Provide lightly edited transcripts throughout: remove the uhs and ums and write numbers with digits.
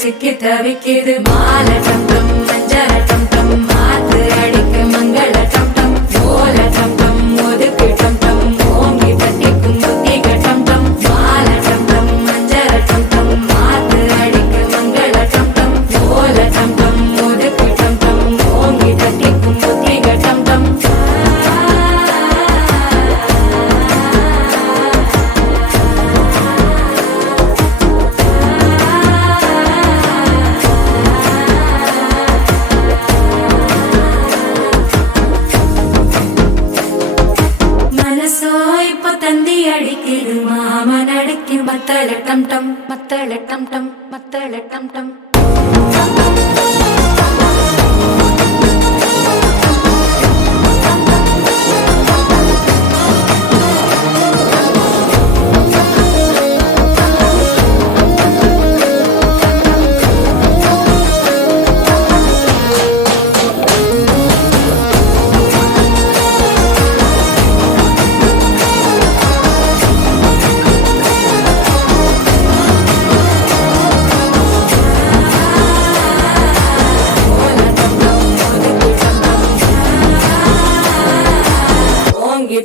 சிக்கி தவிக்குது மால டம் டம் மஞ்சள டம் டம் மாத்து அடிக்கு மங்கள டம் டம் ஓல டம் டம் ஒதுக்கு டம் டம் ஓங்கி தட்டிக்கும் புத்திக டம் டம் மால டம் டம் மஞ்சள டம் டம் மாத்து அடிக்கு மங்கள டம் டம் ஓல டம் டம் ஒதுக்கு டம் டம் ஓங்கி தட்டிக்கும் புத்திக டம் டம் தந்தி அடிக்குது மாமன் அடிக்கு மத்தள டம் டம் மத்தள டம் டம் மத்தள டம் டம்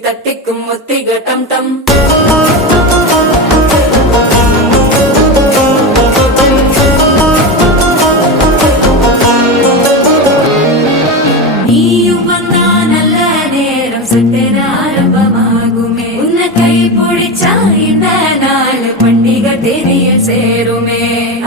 தட்டிக்கும் முத்திக டம் டம் நீயும் வந்தா நல்ல நேரம் சட்டென ஆரம்பமாகுமே உன்னை கை பிடிச்சா இந்த நாள் பண்டிகை தேனியில் சேருமே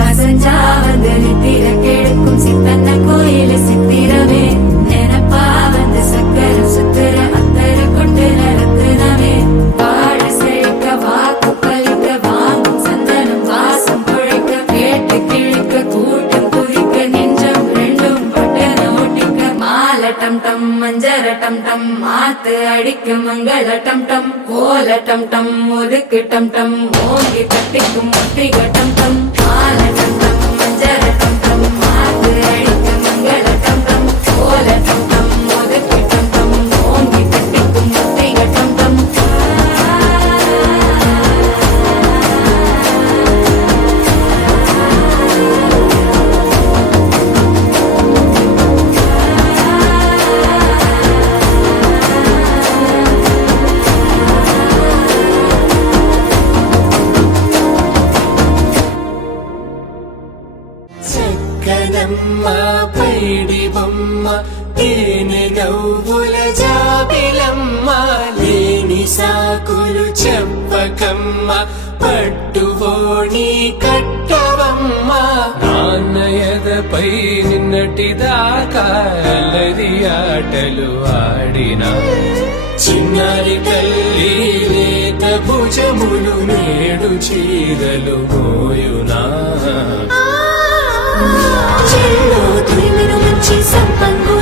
அசஞ்சா வந்து நித்திர கெடுக்கும் சித்தன்ன கோயில சித்திரமே நினப்பா வந்து சக்கர சுத்திர அத்தர கொண்டு நடத்துனவே வாழ செழிக்க வாக்கு பலிக்க வாங்கும் சந்தனம் வாசம் குழைக்க கேட்டு கிழிக்க கூட்டம் குதிக்க நெஞ்சம் ரெண்டும் பட்டன ஒட்டிக்க மால டம் டம் மஞ்சர டம் டம் மாத்து அடிக்க மங்கள டம் டம் ஓல டம் டம் ஒதுக்கு டம் டம் ஓங்கி தட்டிக்கும் முத்திக டம் டம் மால டம் டம் மஞ்சர டம் டம் மாத்து அடிக்க மங்கள டம் டம் ஓல டம் டம் ஒதுக்கு டம் டம் ஓங்கி தட்டிக்கும் முத்திக டம் டம் చక్కనమ్మ పైడి బొమ్మ తేనె నవ్వుల జాబిలమ్మ లేని సాకులు చెప్పకమ్మ పట్టువోణి కట్టవమ్మ నాన్నయదపై నిన్నటిదాకా అల్లరి ఆటలు ఆడినా చిన్నారి తల్లి లేత భుజములు నేడు చీరలు మోయునా చెల్లో తురిమిన మంచి సంపంగు